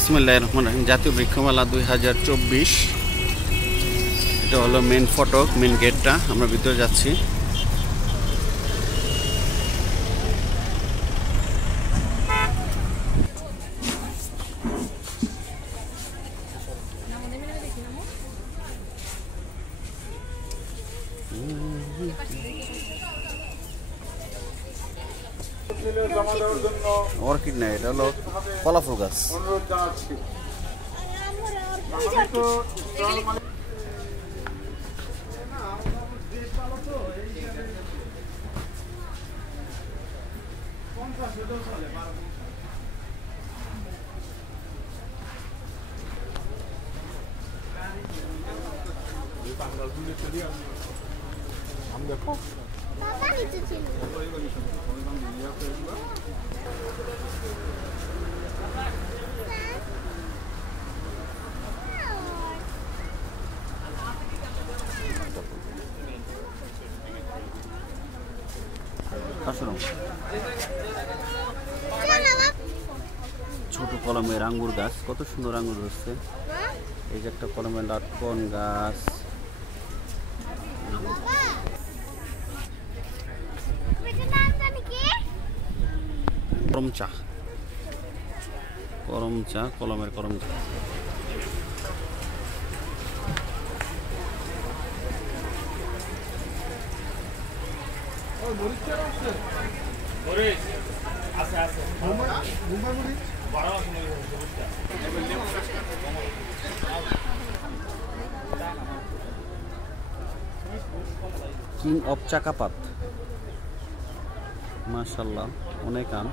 বিসমিল্লাহির রহমানির রহিম। জাতীয় বৃক্ষমেলা 2024, এটা হলো মেন ফটক, মেন গেটটা। আমরা ভিতরে যাচ্ছি। অর্কিড না, এটা হলো কলা ফুল গাছ। ছোট কলমের আঙ্গুর গাছ, কত সুন্দর আঙ্গুর হচ্ছে। এই যে একটা কলমের লটকন গাছ। করম চা, করম চা, কলমের করম চা। কিং অফ চাকাপাত, মাশাআল্লাহ, অনেক আম।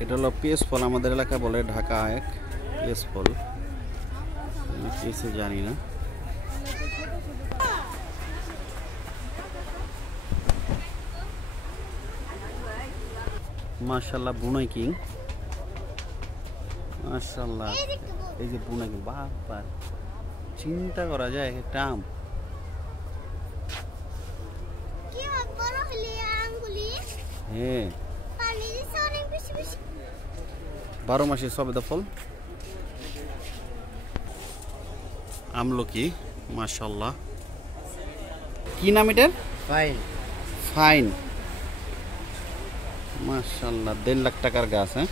এটা হলো পিএস ফল, আমাদের এলাকায় বলে ঢাকা এক পিএস ফল, কিছু জানি না। মাশাআল্লাহ, বুনাই কিং, মাশাআল্লাহ। এই যে বুনাই কিং, বাবা, চিন্তা করা যায় একটা আম। হ্যাঁ, 12 মাসে সবেদা ফল। আমলকি, মাশাআল্লাহ। কি নাম এটার? ফাইন। ফাইন, মাশাআল্লাহ। 1.5 লাখ টাকার গাছ। হ্যাঁ,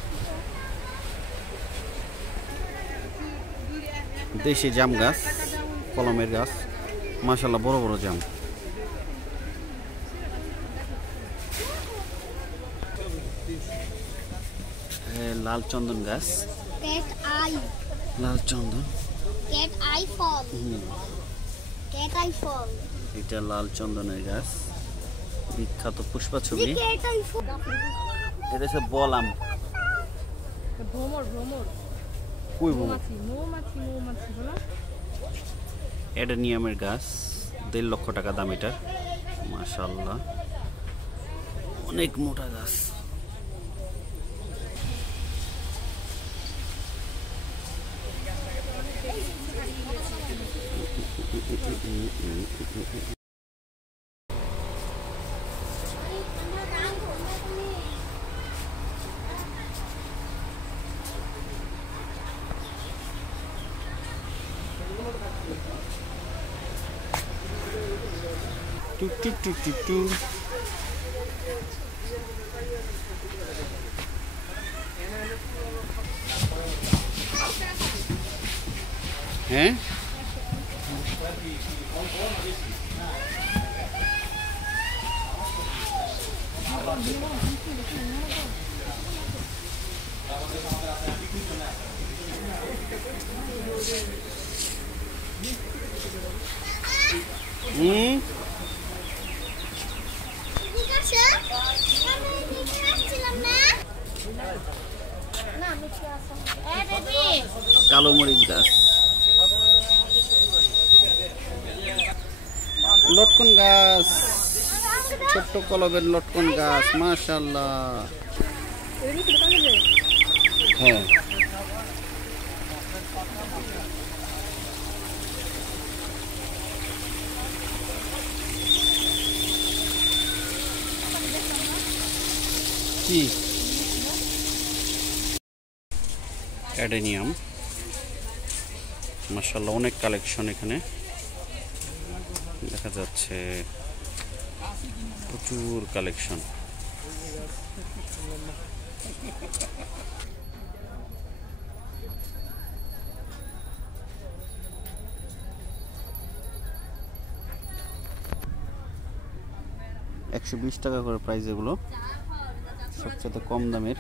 দেশি জাম গাছ, কলমের গাছ, মাশাআল্লাহ, বড় বড় জাম। লাল চন্দন গাছ, লাল চন্দন, এটা লাল চন্দনের গাছ, বিখ্যাত পুষ্পাছবি। এটা হচ্ছে বলাম, অ্যাডেনিয়ামের গাছ, 1.5 লক্ষ টাকা দাম এটার, মাশাআল্লাহ, অনেক মোটা গাছ। হ্যাঁ, কালো মরিচ গাছ, লটকন গাছ, ছোট্ট কলমের লটকন গাছ, মাশাআল্লাহ। হ্যাঁ, কি অ্যাডেনিয়াম, মাশাআল্লাহ অনেক কালেকশন এখানে দেখা যাচ্ছে, প্রচুর কালেকশন। $120 করে প্রাইস এগুলো, সবচেয়ে কম দামের।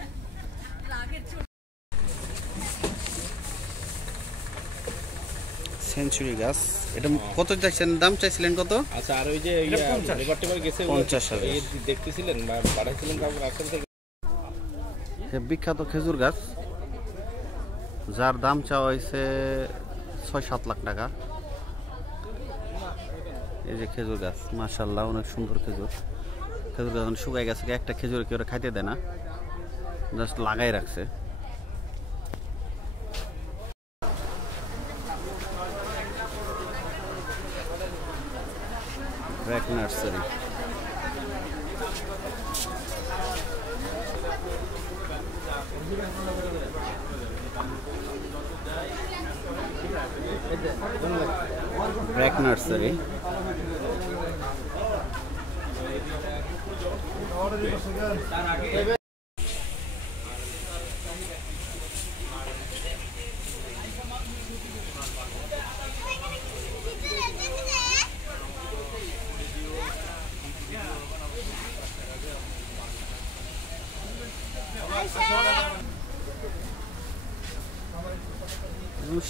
সেঞ্চুরি গাছ, এটা কত চাইছেন, দাম চাইছিলেন কত? আচ্ছা, আর ওই যে লেবার গেছে 50,000 দেখতেছিলেন বা পাঠাইছিলেন বিখ্যাত খেজুর গাছ, যার দাম চাওয়া হয়েছে 6-7 লাখ টাকা। এই যে খেজুর গাছ, মাশাআল্লাহ অনেক সুন্দর খেজুর। খেজুর গাছ শুকায় গেছে, একটা খেজুর কেউ খাইতে দেয় না, জাস্ট লাগাই রাখছে। BRAC nursery, BRAC nursery.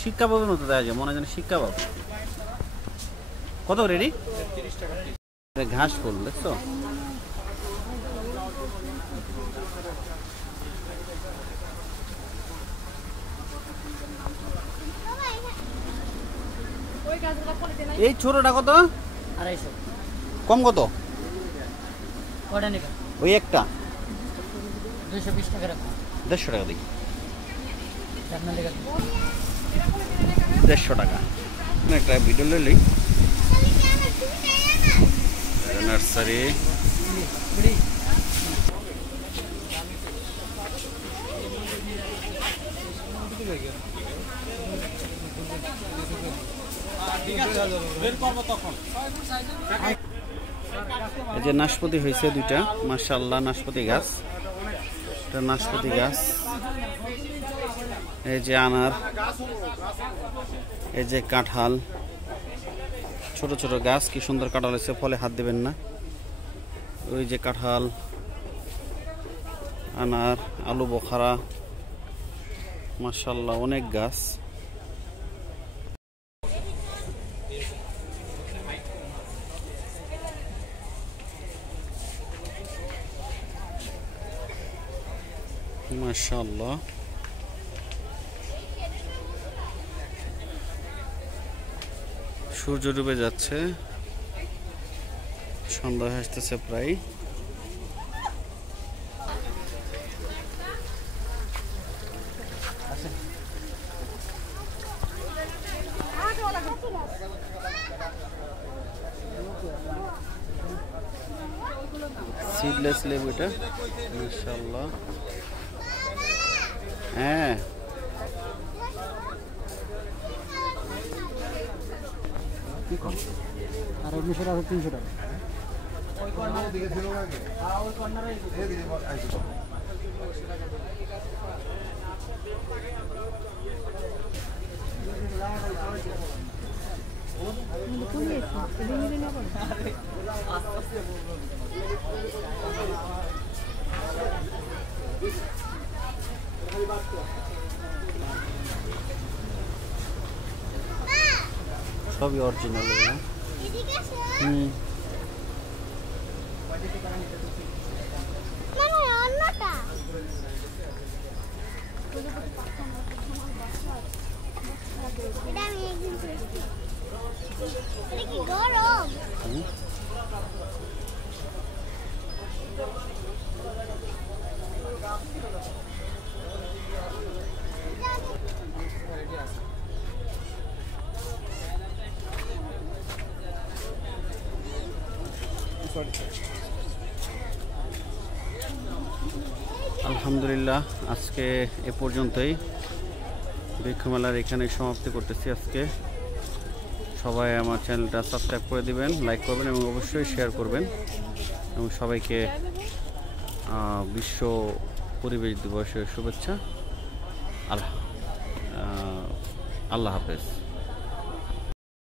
শিক কাবাবের মতো দেখা যায়, মনে হয় যেন শিক কাবাব। কত রেডি? 30 টাকা। ঘাস ফুল দেখছো, এই ছোটটা কত? 250। কম কত? কটা নেবে? ওই একটা 220 টাকা রাখো। 150 টাকা দিই। আপনার লেগে 150 টাকা। একটা ভিডিও লই নার্সারি। এই যে নাশপাতি হয়েছে দুইটা, মাশাআল্লাহ নাশপাতি গাছ, এটা নাশপাতি গাছ। এই যে আনার, এই যে কাঁঠাল, ছোট ছোট গাছ, কি সুন্দর কাঁঠাল হয়েছে, ফলে হাত দিবেন না। ওই যে কাঁঠাল, আনার, আলু বোখারা, মাশাআল্লাহ অনেক গাছ। মাশাআল্লাহ সূর্য ডুবে যাচ্ছে, সন্ধ্যা আসতেছে প্রায়। সিডলেস লেবু এটা, মাশাআল্লাহ। হ্যাঁ আর 1900 টাকা 300 টাকা। সবই অরিজিনাল। আলহামদুলিল্লাহ, আজকে এ পর্যন্তই। বৃক্ষমেলার এখানে সমাপ্তি করতেছি আজকে। সবাই আমার চ্যানেলটা সাবস্ক্রাইব করে দিবেন, লাইক করবেন এবং অবশ্যই শেয়ার করবেন এবং সবাইকে বিশ্ব পরিবেশ দিবসের শুভেচ্ছা। আল্লাহ হাফেজ।